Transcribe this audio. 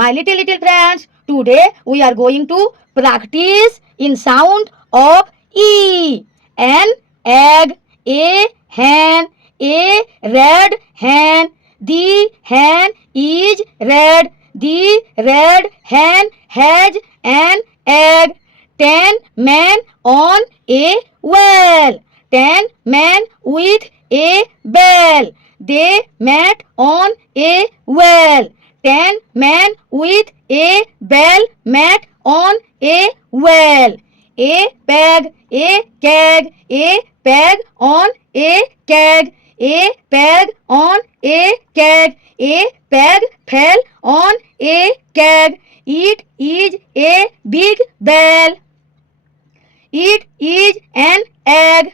my little friends. Today we are going to practice in sound of E. An egg, a hen, a red hen. The hen is red. The red hen has an egg. 10 men on a well. 10 men with a bell. They met on a well. 10 men with a bell met on a well. A peg, a keg, a peg on a keg. A peg on a keg. A peg fell on a keg. It is a big bell. It is an egg.